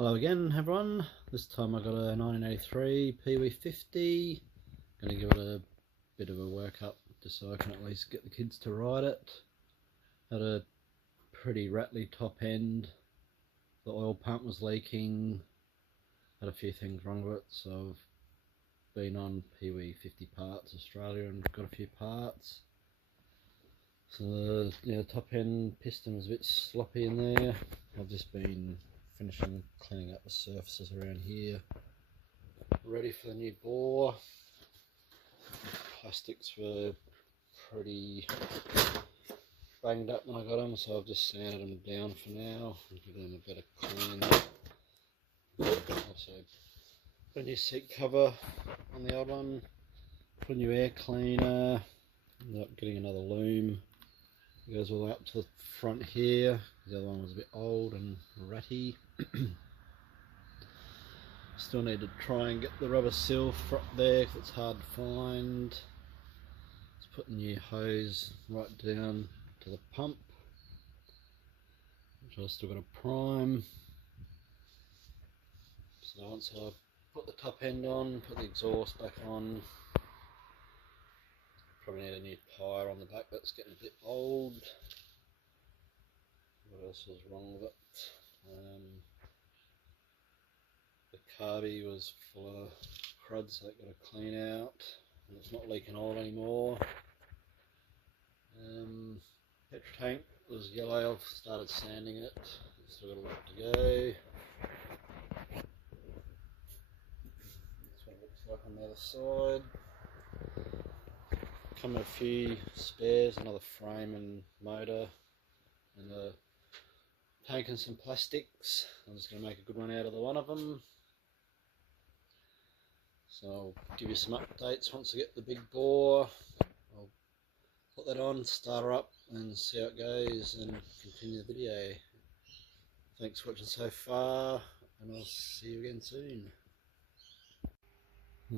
Hello again everyone, this time I got a 1983 PW50, going to give it a bit of a workup just so I can at least get the kids to ride it. Had a pretty rattly top end, the oil pump was leaking, had a few things wrong with it, so I've been on PW50 Parts Australia and got a few parts. So the top end piston was a bit sloppy in there. I've just been finishing cleaning up the surfaces around here, ready for the new bore. Plastics were pretty banged up when I got them, so I've just sanded them down for now and given them a better clean. Also put a new seat cover on the old one, put a new air cleaner, ended up getting another loom. It goes all the way up to the front here. The other one was a bit old and ratty. Still need to try and get the rubber seal up there because it's hard to find. Let's put the new hose right down to the pump, which I've still got to prime. So once I put the top end on, put the exhaust back on, probably need a new tyre on the back, that's getting a bit old. What else was wrong with it? The carby was full of crud, so that got to clean out, and it's not leaking oil anymore. Petrol tank was yellow, I've started sanding it, it's still got a lot to go. That's what it looks like on the other side. Come with a few spares, another frame and motor, and a tank and some plastics. I'm just going to make a good one out of the one of them. So I'll give you some updates once I get the big bore. I'll put that on, start her up and see how it goes and continue the video. Thanks for watching so far, and I'll see you again soon.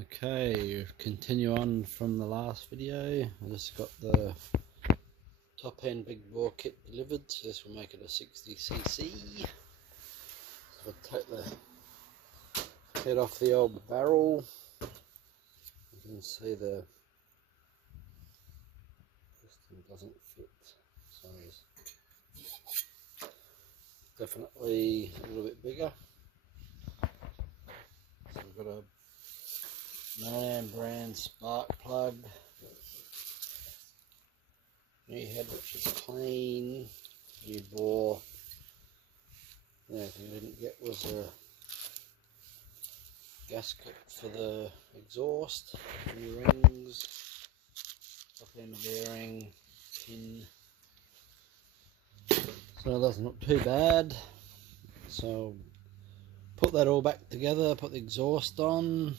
Okay, continue on from the last video. I just got the top end big bore kit delivered, so this will make it a 60cc. So I'll take the head off the old barrel. You can see the piston doesn't fit, so it's definitely a little bit bigger. So we've got a Man brand spark plug, new head which is clean, new bore. The only thing I didn't get was a gasket for the exhaust, new rings, top end bearing, pin. So it doesn't look too bad. So put that all back together, put the exhaust on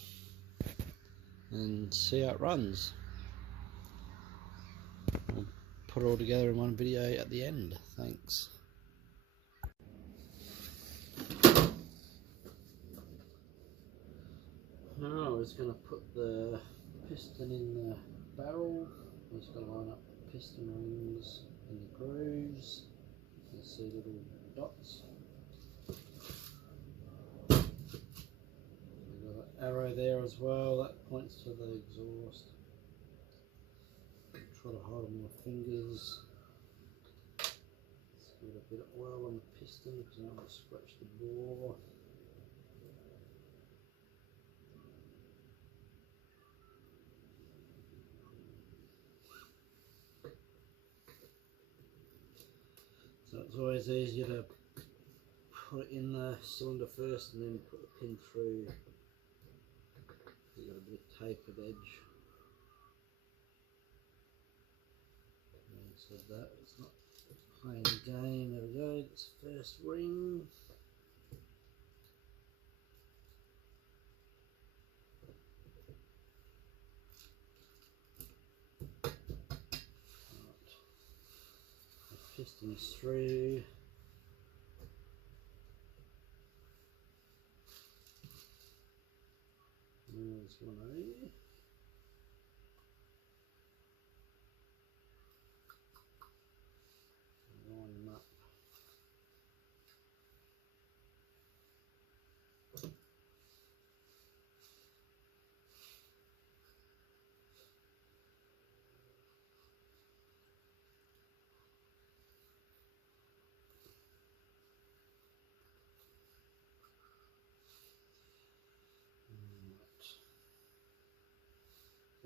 and see how it runs. I'll put it all together in one video at the end. Thanks. Now I was going to put the piston in the barrel. I'm just going to line up the piston rings in the grooves. You can see little dots. We've got an arrow there as well, that points to the exhaust. Try to hold on my fingers. Let's get a bit of oil on the piston because I don't want to scratch the bore. So it's always easier to put it in the cylinder first and then put the pin through. You've got a bit of tapered edge. And so that it's not playing the game. There we go, it's first ring. Pistons through. There's one over. Line them up.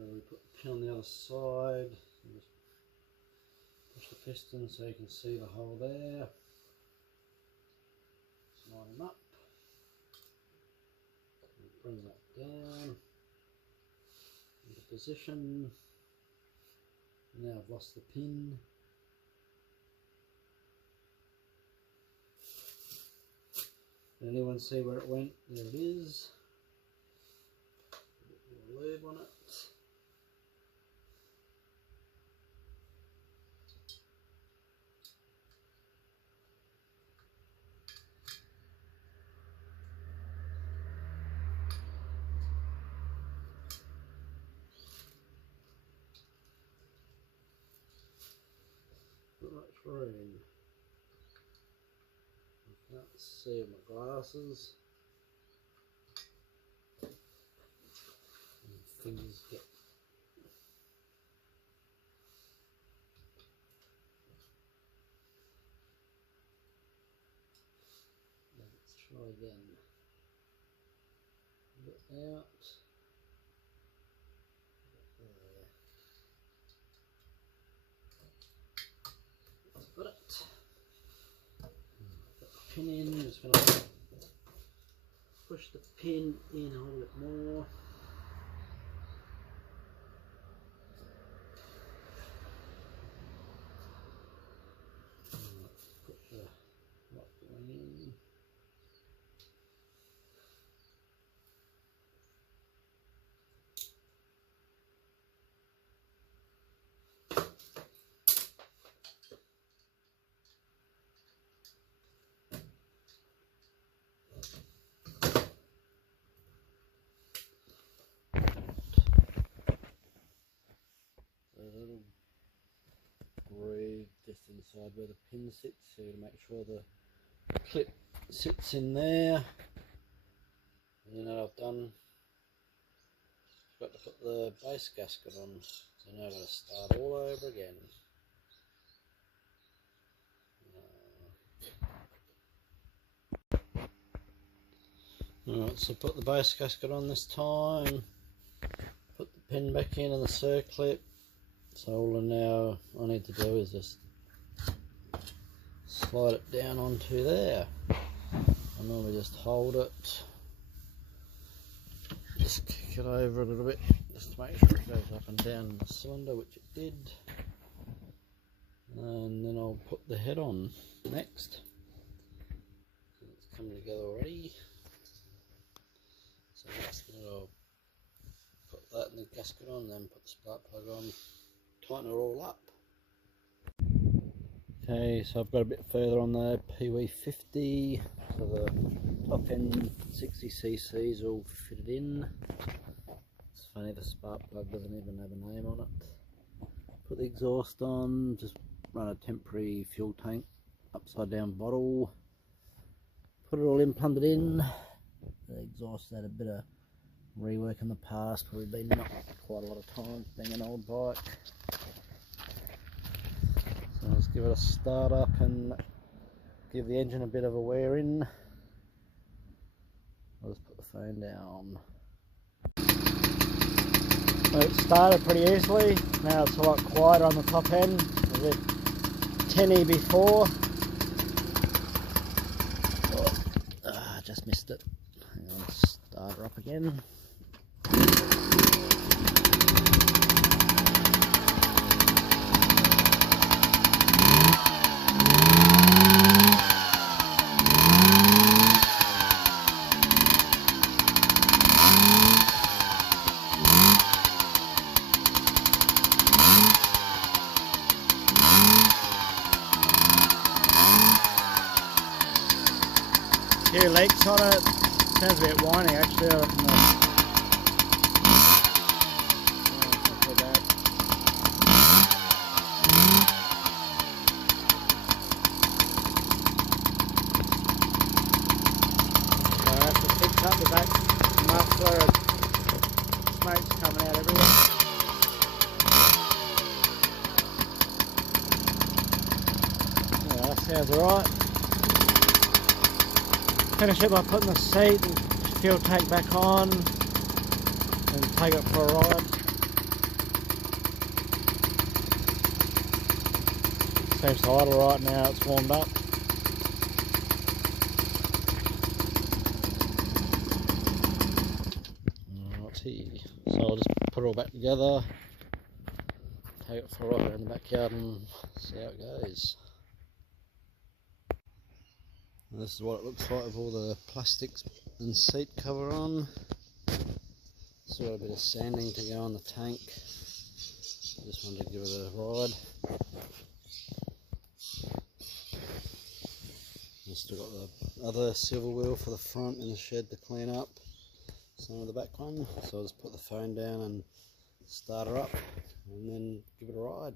And we put the pin on the other side, and just push the piston so you can see the hole there. Just line them up, and bring that down into position. Now I've lost the pin. Can anyone see where it went? There it is. A bit more lube on it. Not much room. I can't see my glasses. And fingers get. Let's try again. Get out. Got it. Put the pin in. Just going to push the pin in a little bit more. Put the lock going in. A little groove just inside where the pin sits, so to make sure the clip sits in there. And then I've done, got to put the base gasket on, so now I've got to start all over again. Alright, so put the base gasket on this time, put the pin back in and the circlip. So all now I need to do is just slide it down onto there. I normally just hold it, just kick it over a little bit, just to make sure it goes up and down the cylinder, which it did. And then I'll put the head on next. It's coming together already. So next thing I'll put that in the gasket on, then put the spark plug on, tighten it all up. Okay, so I've got a bit further on the PW50, so the top end 60cc all fitted in. It's funny, the spark plug doesn't even have a name on it. Put the exhaust on, just run a temporary fuel tank, upside down bottle, put it all implanted in. The exhaust had a bit of rework in the past, probably been knocked quite a lot of times being an old bike. So let's give it a start up and give the engine a bit of a wear in. I'll just put the phone down. So it started pretty easily, now it's a lot quieter on the top end. It was a bit tinny before. Oh, just missed it. Hang on, start her up again. Few leaks on it. Sounds a bit whiny actually. I don't know. I have to fix up the back muffler. Smoke's coming out everywhere. Yeah, that sounds alright. Finish it by putting the seat and fuel tank back on and take it for a ride. seems to idle right now, it's warmed up. Alrighty, so I'll just put it all back together, take it for a ride around the backyard and see how it goes. And this is what it looks like with all the plastics and seat cover on. Still got a bit of sanding to go on the tank. Just wanted to give it a ride. I've still got the other silver wheel for the front in the shed to clean up. Some of the back one. So I'll just put the phone down and start her up and then give it a ride.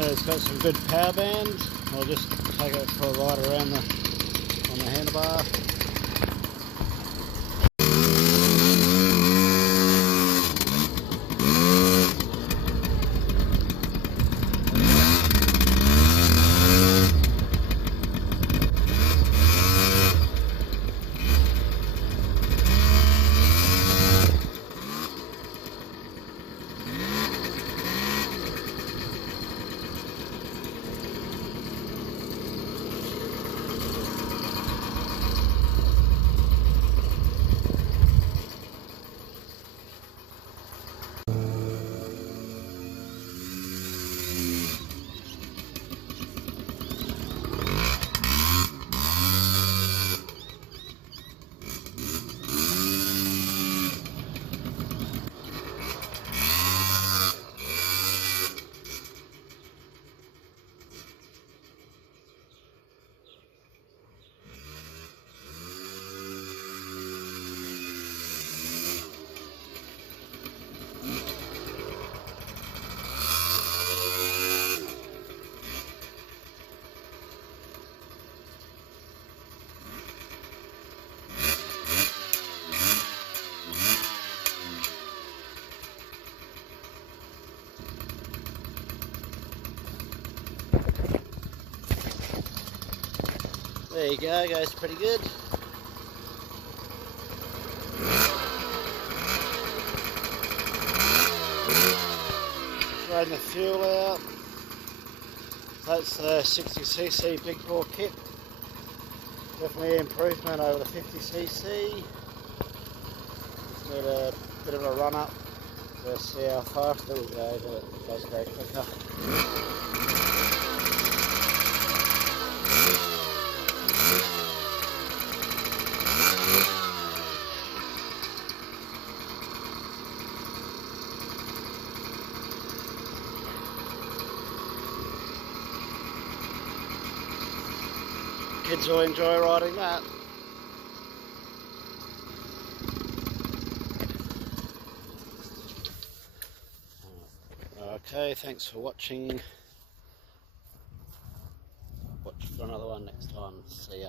It's got some good power bands. I'll just take it for a ride around on the handlebar. There you go, goes pretty good. Throwing the fuel out. That's the 60cc big bore kit. Definitely an improvement over the 50cc. Just need a bit of a run up to see how fast it will go, but it does go quicker. Kids will enjoy riding that. Okay, thanks for watching. Watch for another one next time. See ya.